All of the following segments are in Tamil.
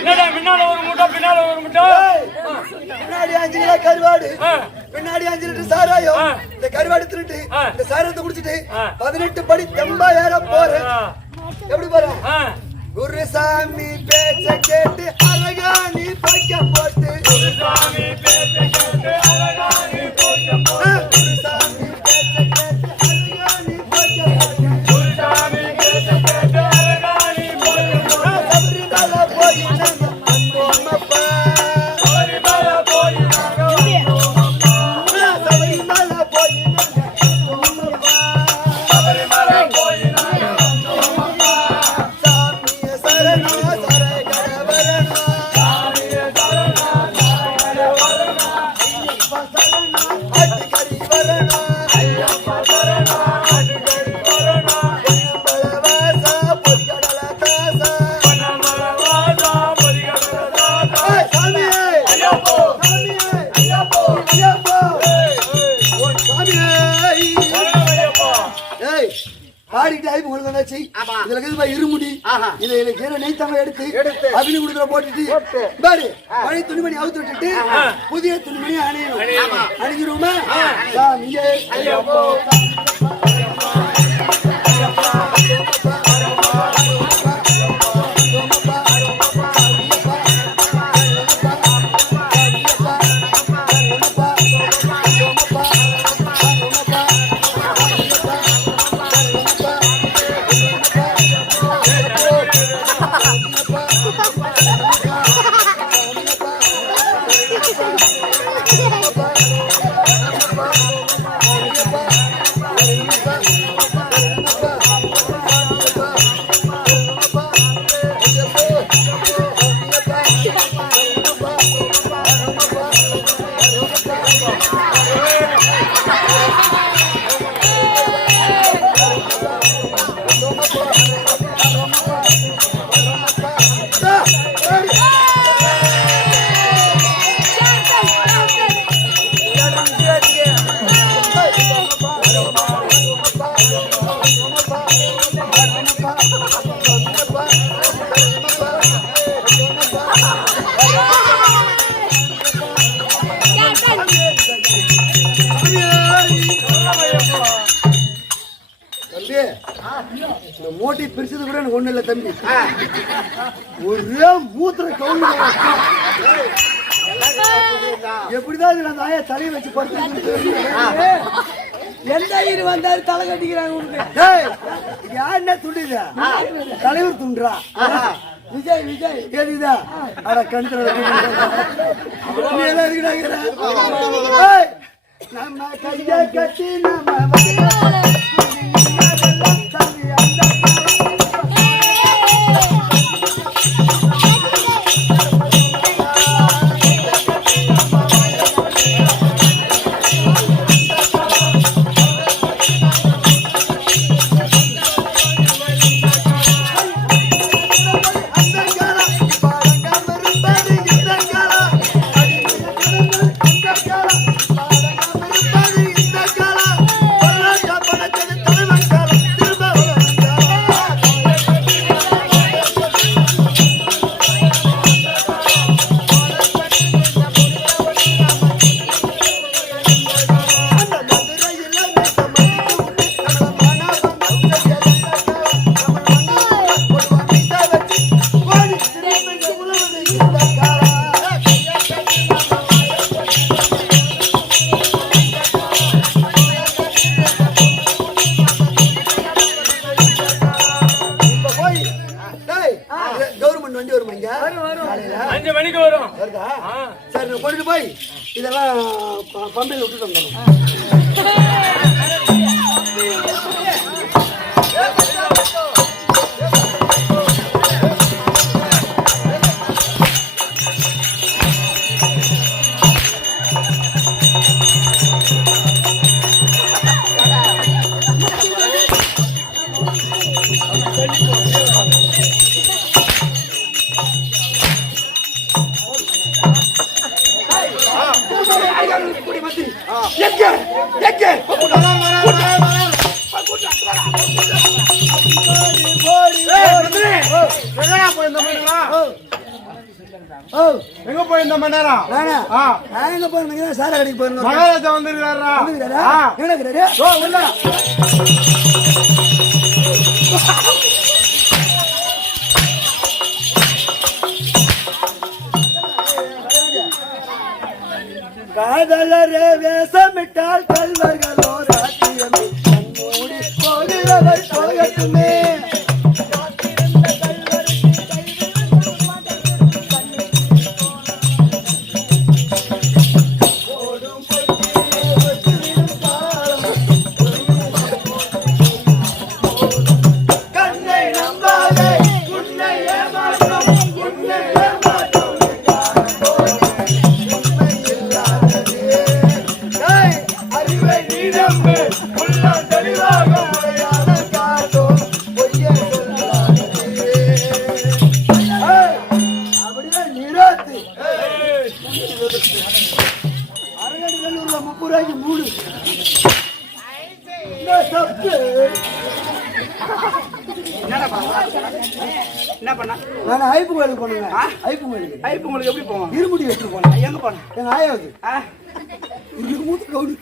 என்னடா முன்னால ஒரு முட்டை பின்னால ஒரு முட்டை பின்னாடி 5 கிலோ கருவாடு பின்னாடி 5 லிட்டர் சாராயம் இந்த கருவாடு திருட்டு இந்த சாராயத்தை குடிச்சிட்டு 18 படி தெம்பா ஏற போறேன் எப்படி போறேன் குருசாமி பேச்ச கேட்டு அழகானி பைக்க போட்டு குருசாமி பேச்ச கேட்டு அழகானி பைக்க போட்டு குருசாமி பேச்ச கேட்டு அழகானி பைக்க போட்டு குருசாமி பேச்ச கேட்டு அழகானி பைக்க போட்டு சபரிமல போய் நாங்க வந்தோமப்பா சபரிமல போய் நாங்க வந்தோமப்பா சபரிமல போய் நாங்க வந்தோமப்பா சபரிமல போய் நாங்க வந்தோமப்பா சாமியே சரணா சரகர வரணா சாமியே சரணா சரணா வரனா ஐயப்பா சரணா அடிக்கடி வரணா ஐயப்பா சரணா அடிக்கடி வரனா பலவாசா பொய்கடல தாசா பனமர வாசா பொரிகடல தாசா சாமியே ஐயப்போ சாமியே ஐயப்போ ஐயப்பா ஓ சாமியே சரணமையப்பா ஏய் பாடிட்டு ஆயி உங்களுக்கு வந்தாச்சு இதுல இருக்குது இருமுடி இதுல கீரை நெய்த்தங்க எடுத்து அபினி குடுக்கற போட்டுட்டு பாரு பழைய துணிமணி அவுத்து விட்டுட்டு புதிய துணிமணி அணியணும் அணிஞ்சிருமா சாமியே ஐயப்போ மோட்டி பிரிச்சது கூட எனக்கு ஒண்ணு இல்ல தம்பி ஒரே மூத்திர கவுனி எப்படிதான் அந்த ஆயா தலையை வச்சு படுத்து எந்த ஐயர் வந்தாரு தலை கட்டிக்கிறாங்க உனக்கு யாருன்னா துண்டுது தலைவர் துண்டுறா விஜய் விஜய் ஏதுதா அட கண்ட்ரோல் நம்ம கைய கட்டி நம்ம கவர்மெண்ட் வண்டி வருமா இங்க 5 மணிக்கு வரும் வருதா சரி நான் போயிட்டு போய் இதெல்லாம் பம்பையில் விட்டுட்டு வந்துடும் ஓ எங்க போயிருந்த மணி நேரம் நானா நான் எங்க போறேன் சாரா கடைக்கு போறேன் மகாராஜா வந்திருக்காரா என்ன கேக்குறாரு ஓ உள்ள காதலரே வேஷமிட்டால் கல்வர்களோ ராத்தியமே கண்மூடி போகிறவர் போகட்டுமே கண்ணை நம்பாதே உன்னை ஏமாற்றும் உன்னை ஏமாற்றும் அறிவை நீ நம்பு உள்ளம் தெளிவாக உடையாத காட்டும் பொய்யை சொல்லாதே. அப்படிதான் நிராத்து அரங்கடிகளூர்ல 30 ரூபாய்க்கு 3 தப்பு என்ன பண்ண நான் ஐப்பு கோயிலுக்கு போனேங்க ஐப்பு கோயிலுக்கு ஐப்பு உங்களுக்கு எப்படி போவோம் இருமுடி எடுத்துட்டு போனேன் எங்க போன எங்க ஆயாவது இதுக்கு மூத்து கவுடு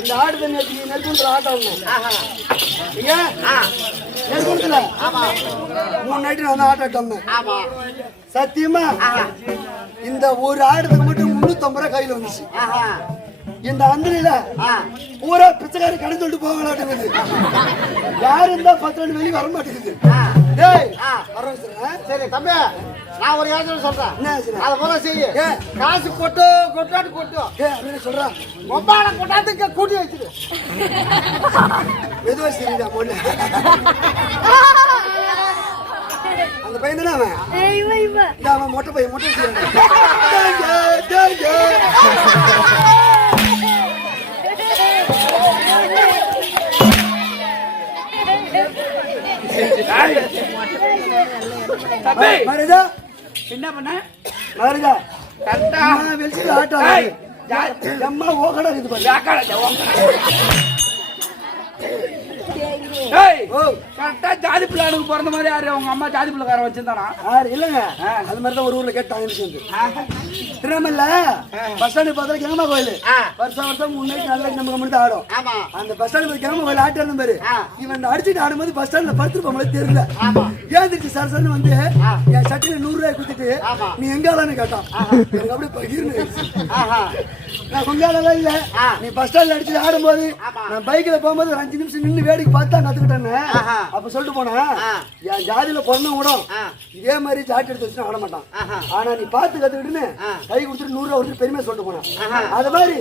இந்த ஆடு நெருக்குன்ற ஆட்டம் நெருக்குல 3 நைட்டு நான் ஆட்டம் சத்தியமா இந்த ஒரு ஆடுறதுக்கு மட்டும் 350 ரூபாய் கையில வந்துச்சு இந்த அந்தரியில பூரா பிச்சைக்காரி கடை சொல்லிட்டு போக மாட்டேங்குது யாரு இருந்தா 10 ரெண்டு வெளியே வர மாட்டேங்குது சரி தம்பி நான் ஒரு யோசனை சொல்றேன் என்ன ஆச்சு? அதை போல செய்ய காசு கொட்டாட்டு கொட்டும் அப்படின்னு சொல்றான் மொபால கொட்டாத்துக்கு கூட்டி வச்சிரு மெதுவா சரிடா பொண்ணு அந்த பையன் தானே அவன் அவன் மொட்டை பையன் மொட்டை மருதா என்ன பண்ண மருதா கரெக்டா வெளிச்சு ஆட்டம் அம்மா ஓகடா இது கரெக்டா ஜாதி பிள்ளைக்கு பிறந்த மாதிரி யாரு அவங்க அம்மா ஜாதி பிள்ளைக்காரன் வச்சிருந்தானா இல்லங்க அது மாதிரிதான் ஒரு ஊர்ல கேட்டாங்க திருநெல்வேலில பஸ் ஸ்டாண்டு பார்த்தா கிளம்ப கோயில் வருஷம் முன்னாடி நல்ல நம்ம கம்பெனி தான் ஆடும் அந்த பஸ் ஸ்டாண்டு கிளம்ப கோயில் ஆட்டு இருந்த பாரு இவன் அடிச்சுட்டு ஆடும்போது பஸ் ஸ்டாண்ட்ல படுத்துருப்போம் தெரியல ஏந்திரிச்சு சரசன்னு வந்து என் சட்டில 100 ரூபாய் கொடுத்துட்டு நீ எங்காலன்னு கேட்டான் எனக்கு அப்படியே பகிர்ந்து நான் கொங்காலெல்லாம் இல்ல நீ பஸ் ஸ்டாண்ட்ல அடிச்சுட்டு ஆடும்போது நான் பைக்ல போகும்போது ஒரு 5 நிமிஷம் நின்று வேடிக்கை பார்த்தா கத்துக்கிட்டேன்னு அப்ப சொல்லிட்டு போனேன் என் ஜாதியில பிறந்த கூட இதே மாதிரி சாட்டி எடுத்து வச்சுட்டு ஆட மாட்டான் ஆனா நீ பார்த்து கத்துக்கிட்டுன்னு கை கொடுத்துட்டு 100 ரூபா கொடுத்து பெருமையா சொல்லிட்டு போனேன் அது மாதிரி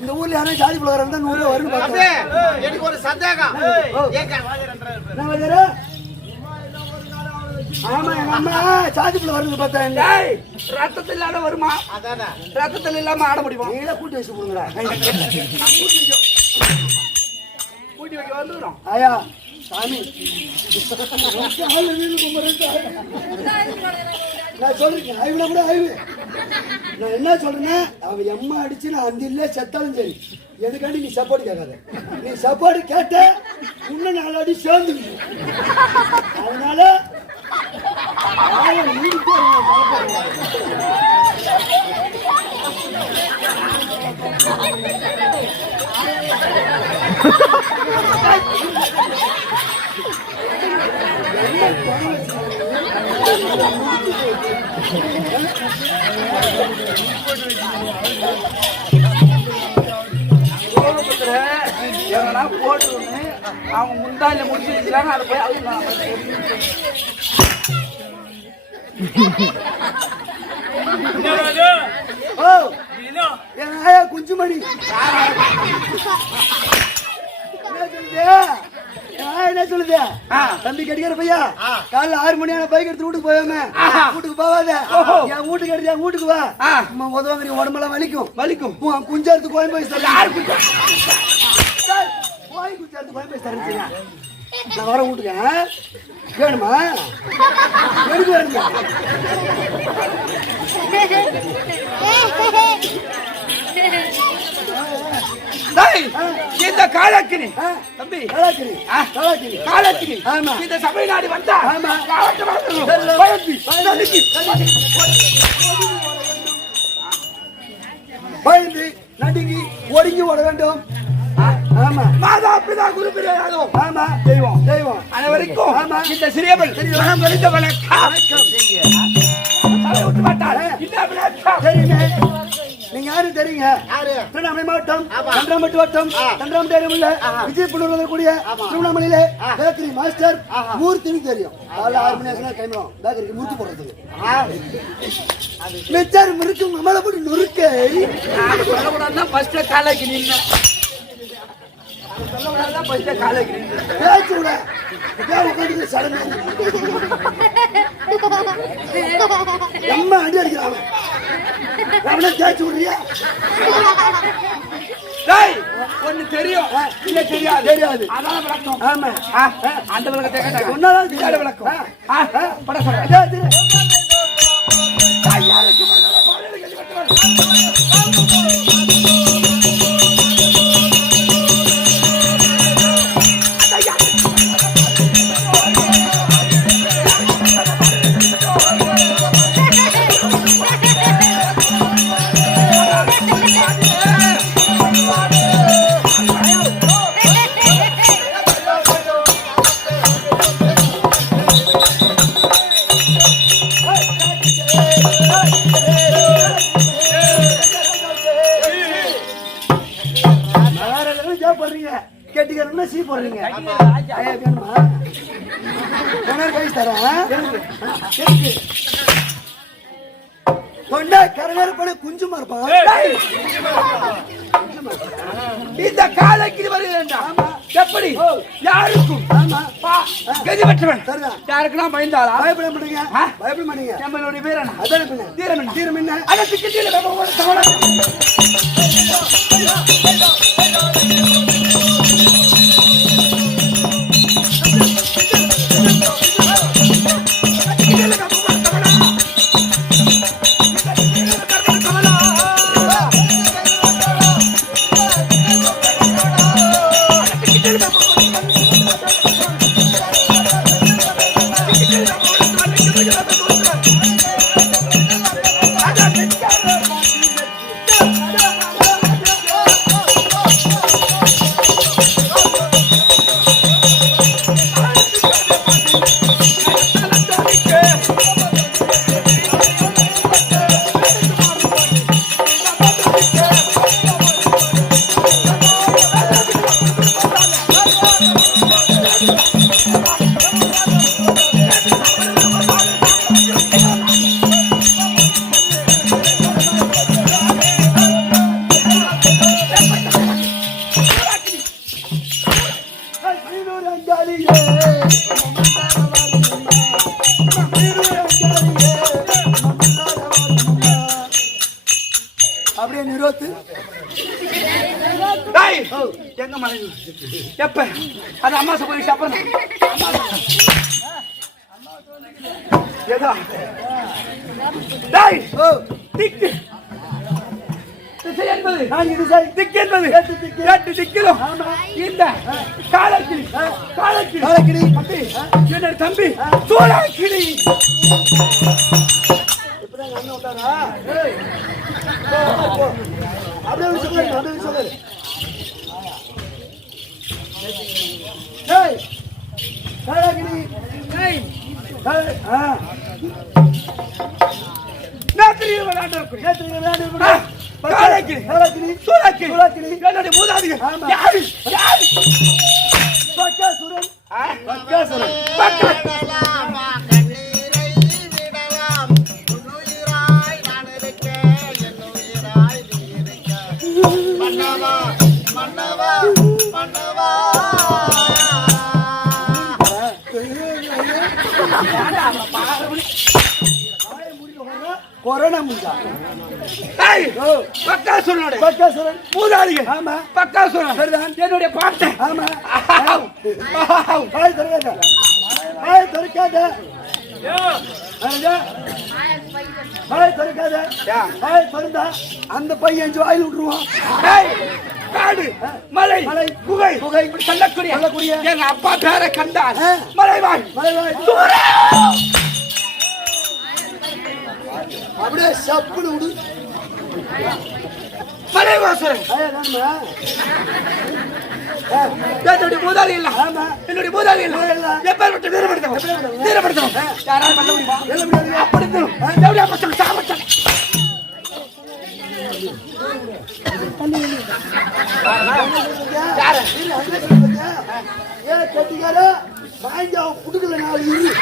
இந்த ஊர்ல யாரும் ஜாதி பிள்ளைங்க இருந்தா 100 ரூபா வரும்னு பார்த்தேன் எனக்கு ஒரு சந்தேகம் என்ன வந்தா ஆமா எங்க அம்மா ஜாதி பிள்ளை வரும்னு பார்த்தேன் ரத்தத்தில் இல்லாம வருமா ரத்தத்தில் இல்லாம ஆட முடியுமா நீங்களே கூட்டி வச்சு கொடுங்களா கூட்டி வைக்க வந்துடும் ஆயா சாமி நான் சொல்றேன் ஐவில கூட ஐவு நான் என்ன சொல்றேன்னா அவன் எம்மா அடிச்சு நான் அந்த இல்ல செத்தாலும் சரி எனக்காண்டி நீ சப்போர்ட் கேட்காத. நீ சப்போர்ட் கேட்ட இன்னும் 4 அடி சேர்ந்து. அதனால போட்டு அவங்க முந்தால முடிச்சு வச்சுக்காங்க. அதை போய் அவங்க என் ஆயா குஞ்சுமணி என்ன சொல்லுது? தம்பி கடிக்கிற பையா காலைல 6 மணியான பைக் எடுத்து வீட்டுக்கு போயாம வீட்டுக்கு போவாத. என் வீட்டுக்கு எடுத்து என் வீட்டுக்கு வா. உதவாங்க உடம்பெல்லாம் வலிக்கும். குஞ்சா எடுத்து கோயம் போய் குஞ்சா எடுத்து கோயம் போய் தரேன். நான் வர வீட்டுக்கு வேணுமா? எனக்கு வேணுமா? இந்த காலக்கினி தம்பி காலக்கினி இந்த சபை நாடு வந்தா பயந்து நடுங்கி ஒடுங்கி ஓட வேண்டும். ஆமா மாதா பிதா குரு பிரியாதோ. ஆமா தெய்வம் அனைவருக்கும் ஆமா இந்த சிறியவள் மனம் வெளிந்த வணக்கம். விட்டு மாட்டாள் இந்த வணக்கம். சரிங்க, நீங்க யாரு தெரியுங்க? திருவண்ணாமலை மாவட்டம் தண்டராம்பட்டு வட்டம் தண்டராம்பட்டு உள்ள விஜயபுரம் கூடிய திருவண்ணாமலையில பேக்கரி மாஸ்டர் மூர்த்தின்னு தெரியும். காலைல 6 மணி ஆச்சுன்னா கிளம்புறோம் பேக்கரிக்கு மூர்த்தி போடுறதுக்கு. மிச்சர் முறுக்கு மமலை போட்டு நொறுக்கு சொல்லக்கூடாதுன்னா ஃபர்ஸ்ட் காலைக்கு நின்று சொல்லக்கூடாதுதான் ஃபர்ஸ்ட் காலைக்கு நின்று பேச்சு விட உட்காந்து சடங்கு அம்மா அடி அடிக்கிறாங்க. அவனை தேய்ச்சி விடுறியா? ஒண்ணு தெரியும் இல்ல தெரியாது. அதான் விளக்கம். ஆமா அந்த விளக்கத்தை கேட்டாங்க. ஒன்னாதான் தெரியாத விளக்கம். பட சொல்றேன். கேட்டுக்கிறோம்னா சீ போடுறீங்க. வேணுமா? கை தரேன். தொண்டை கரகரப்பட குஞ்சுமா இருப்பான். இந்த காலைக்கு வர வேண்டாம். எப்படி யாருக்கும் கதி பெற்றவன் யாருக்குன்னா பயந்தாளா? பயப்பட மாட்டீங்க. நம்மளுடைய பேர் என்ன? அதான் தீரம் என்ன? அதற்கு அப்படியே நிறுத்து. எங்க மனைவி எப்ப அது அம்மா போய் சாப்பிடணும். ஏதா டேய் ஓ திக்கு திசை என்பது நான் இது சரி திக்கு என்பது திக்கு. 8 திக்கிலும் இந்த காலக்கிளி காலக்கிளி காலக்கிளி. தம்பி என்ன தம்பி சூழக்கிளி இப்பதான் அண்ணன் விட்டாரா ஏய் போ அப்படியே சொல்லு ஏய் காலக்கிளி ஏய் ஆ நேத்திரியில் விளையாண்டு நேத்து விளையாடு காலக்கிளி காலக்கிளி சூழக்கிளி சூழக்கிளி. என்னுடைய மூதாதிகள் ஆமா. யாரு யாரு பக்காசுரன் பக்காசுரன் விடலாமா கண்ணீரை விடலாம் உன்னுயிராய் நான் இருக்க என்னுயிராய் நீ இருக்க மன்னவா மன்னவா மன்னவா கொரோனா முஞ்சா ஏய் பக்காசுரனுடைய பக்காசுரன் மூதாதிகள் ஆமா பக்காசுரன் சரிதான். என்னுடைய பாட்டை ஆமா வாய் திறக்காத வாய் திறக்காத அரஜா வாய் திறக்காத வாய் திறந்தா அந்த பையன் வாயில் விட்டுருவான் ஏய், காடு மலை மலை, குகை குகை, இப்படி சொல்லக்கூடிய சொல்லக்கூடிய எங்க அப்பா பேரை கண்டார் ஆ. மலைவாய் மலைவாய் அப்படியே சப்புன்னு விடு மலைவாசரன் ஐயா நானுமா என்னுடைய மூதாதி இல்ல ஆமா என்னுடைய மூதாதி இல்ல இல்ல. எப்பேற்பட்ட வீரப்படுத்தவன் வீரப்படுத்தவன் யாராவது பண்ண முடியுமா வெல்ல முடியாது அப்படி இருக்கணும் எப்படியா பசங்க சாமச்சன் யாரு இல்ல அங்க சொல்லுங்க ஏ கட்டிக்கார வாங்கி அவன் குடுக்கல நாலு இரு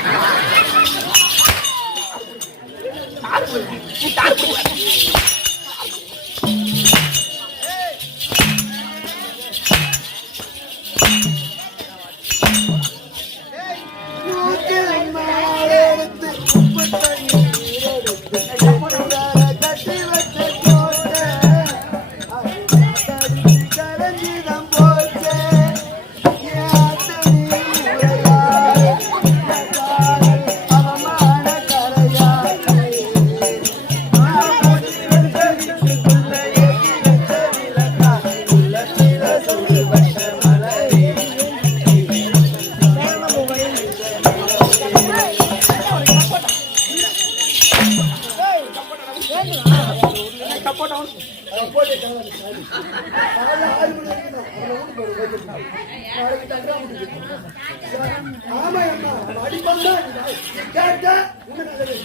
எடுத்து உப்பு தண்ணீர் எடுத்து கட்டி வச்ச கோட்டை கரஞ்சிதம் போச்சே அவமான கரையாச்சு ஆமா அம்மா அடிப்பா கேட்டா இன்னும் நல்லது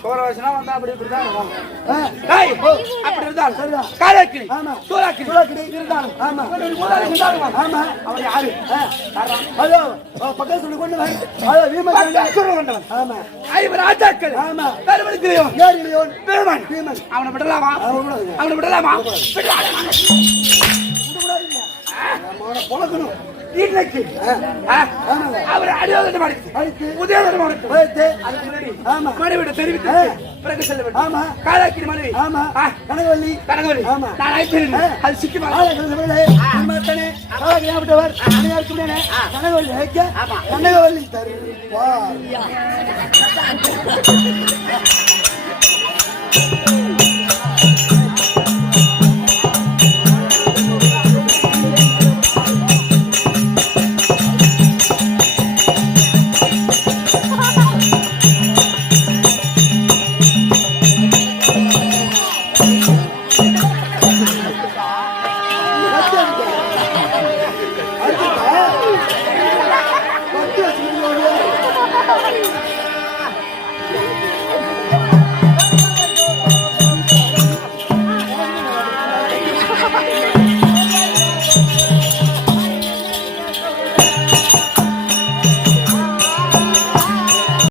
சோழவசனா வந்தா அப்படி இப்படிதான் இருக்கும் ஆ, ஏய், அப்படி இருந்தாலும் சரிதான். காலக்கிளி ஆமா. சூழக்கிளி சூழக்கிளி. இருந்தாலும் ஆமா. என்னுடைய மூதாதி இருந்தாலும் ஆமா அவன் யாரு ஹலோ பக்கத்துல சொல்லி கொண்டு வாங்க ஹலோ வீமன் பக்காசுரன் கொண்டவன் ஆமா ஐவர் ராஜாக்கள் ஆமா. பெருமதிக்கிறையோன் யார் இல்லையோன் பெருமன் வீமன் அவனை விடலாமா விடக்கூடாது. அவனை விடலாமா பொழக்கணும் இன்னைக்கு அவர் அடியோதனை அடித்து உதயோதனை வைத்து அதுக்கு முன்னாடி ஆமா மனைவிட தெரிவித்து பிறகு செல்ல வேண்டும் ஆமா காலாக்கிரி மனைவி ஆமா கனகவல்லி கனகவலி ஆமா. நான் அழைத்தேன் அது சிக்கி கனகவல்லி தருவா Thank you.